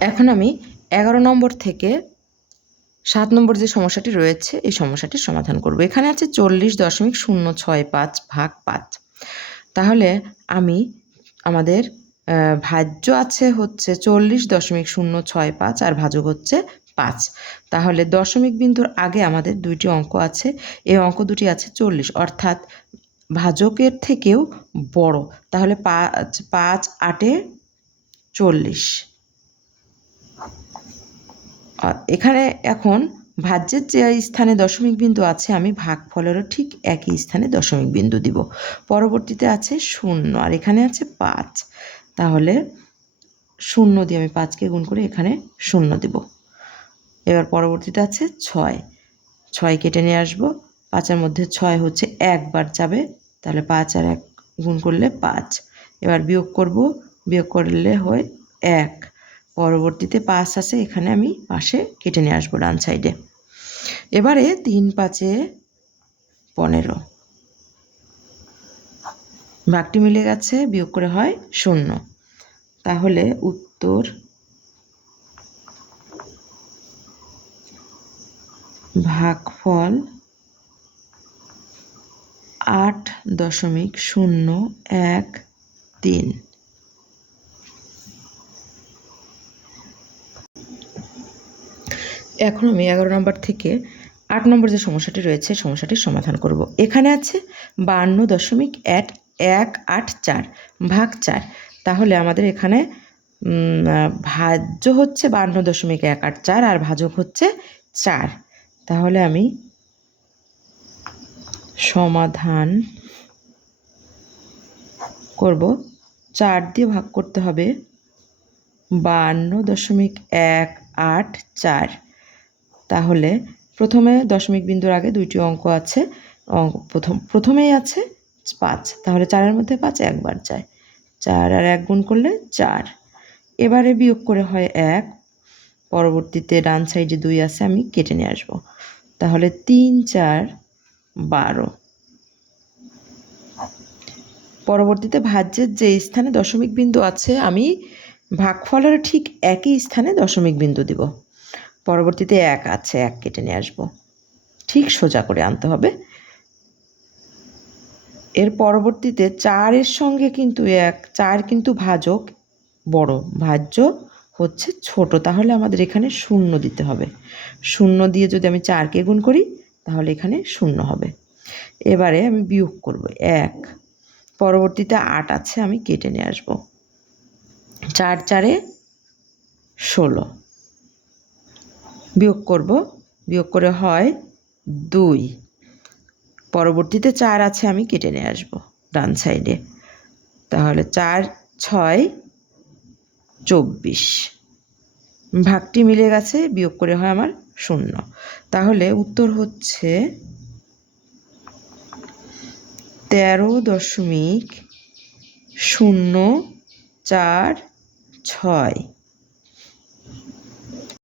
এখন আমি এগারো নম্বর থেকে সাত নম্বর যে সমস্যাটি রয়েছে, এই সমস্যাটির সমাধান করব। এখানে আছে চল্লিশ দশমিক শূন্য ছয় পাঁচ ভাগ পাঁচ। তাহলে আমি আমাদের ভাজ্য আছে হচ্ছে চল্লিশ দশমিক শূন্য ছয় পাঁচ আর ভাজক হচ্ছে পাঁচ। তাহলে দশমিক বিন্দুর আগে আমাদের দুইটি অঙ্ক আছে, এই অঙ্ক দুটি আছে চল্লিশ। অর্থাৎ ভাজকের থেকেও বড়। তাহলে পাঁচ পাঁচ আটে চল্লিশ। এখানে এখন ভাজ্যের যে স্থানে দশমিক বিন্দু আছে, আমি ভাগফলেরও ঠিক একই স্থানে দশমিক বিন্দু দিব। পরবর্তীতে আছে শূন্য, আর এখানে আছে পাঁচ। তাহলে শূন্য দিয়ে আমি পাঁচকে গুণ করে এখানে শূন্য দিব। এবার পরবর্তীতে আছে ছয়। ছয় কেটে নিয়ে আসব। পাঁচের মধ্যে ছয় হচ্ছে একবার যাবে, তাহলে পাঁচ আর এক গুণ করলে পাঁচ। এবার বিয়োগ করব, বিয়োগ করলে হয় এক। পরবর্তীতে পাঁচ আছে, এখানে আমি পাশে কেটে নিয়ে আসব ডান সাইডে। এবারে তিন পাঁচে পনেরো। ভাগটি মিলে গেছে, বিয়োগ করে হয় শূন্য। তাহলে উত্তর ভাগফল আট দশমিক শূন্য এক তিন। এখন আমি এগারো নম্বর থেকে আট নম্বর যে সমস্যাটি রয়েছে, সমস্যাটির সমাধান করব। এখানে আছে বান্ন দশমিক এক এক আট চার ভাগ চার। তাহলে আমাদের এখানে ভাজ্য হচ্ছে বান্ন দশমিক এক আট চার আর ভাজক হচ্ছে চার। তাহলে আমি সমাধান করব। চার দিয়ে ভাগ করতে হবে বান্ন দশমিক এক আট, চার। তাহলে প্রথমে দশমিক বিন্দুর আগে দুইটি অঙ্ক আছে। অঙ্ক প্রথম, প্রথমেই আছে পাঁচ। তাহলে চারের মধ্যে পাঁচ একবার যায়। চার আর এক গুণ করলে চার। এবারে বিয়োগ করে হয় এক। পরবর্তীতে ডান সাইডে দুই আছে, আমি কেটে নিয়ে আসব। তাহলে তিন, চার, বারো। পরবর্তীতে ভাজ্যের যে স্থানে দশমিক বিন্দু আছে, আমি ভাগফলের ঠিক একই স্থানে দশমিক বিন্দু দিব। পরবর্তীতে এক আছে, এক কেটে নিয়ে আসব। ঠিক সোজা করে আনতে হবে। এর পরবর্তীতে চারের সঙ্গে কিন্তু এক, চার কিন্তু ভাজক, বড় ভাজ্য হচ্ছে ছোট। তাহলে আমাদের এখানে শূন্য দিতে হবে। শূন্য দিয়ে যদি আমি চারকে গুণ করি, তাহলে এখানে শূন্য হবে। এবারে আমি বিয়োগ করব। এক। পরবর্তীতে আট আছে, আমি কেটে নিয়ে আসব। চার চারে ষোলো। বিয়োগ করব, বিয়োগ করে হয় দুই। পরবর্তীতে চার আছে, আমি কেটে নিয়ে আসব ডান সাইডে। তাহলে চার, ছয়, চব্বিশ। ভাগটি মিলে গেছে, বিয়োগ করে হয় আমার শূন্য। তাহলে উত্তর হচ্ছে তেরো দশমিক শূন্য চার ছয়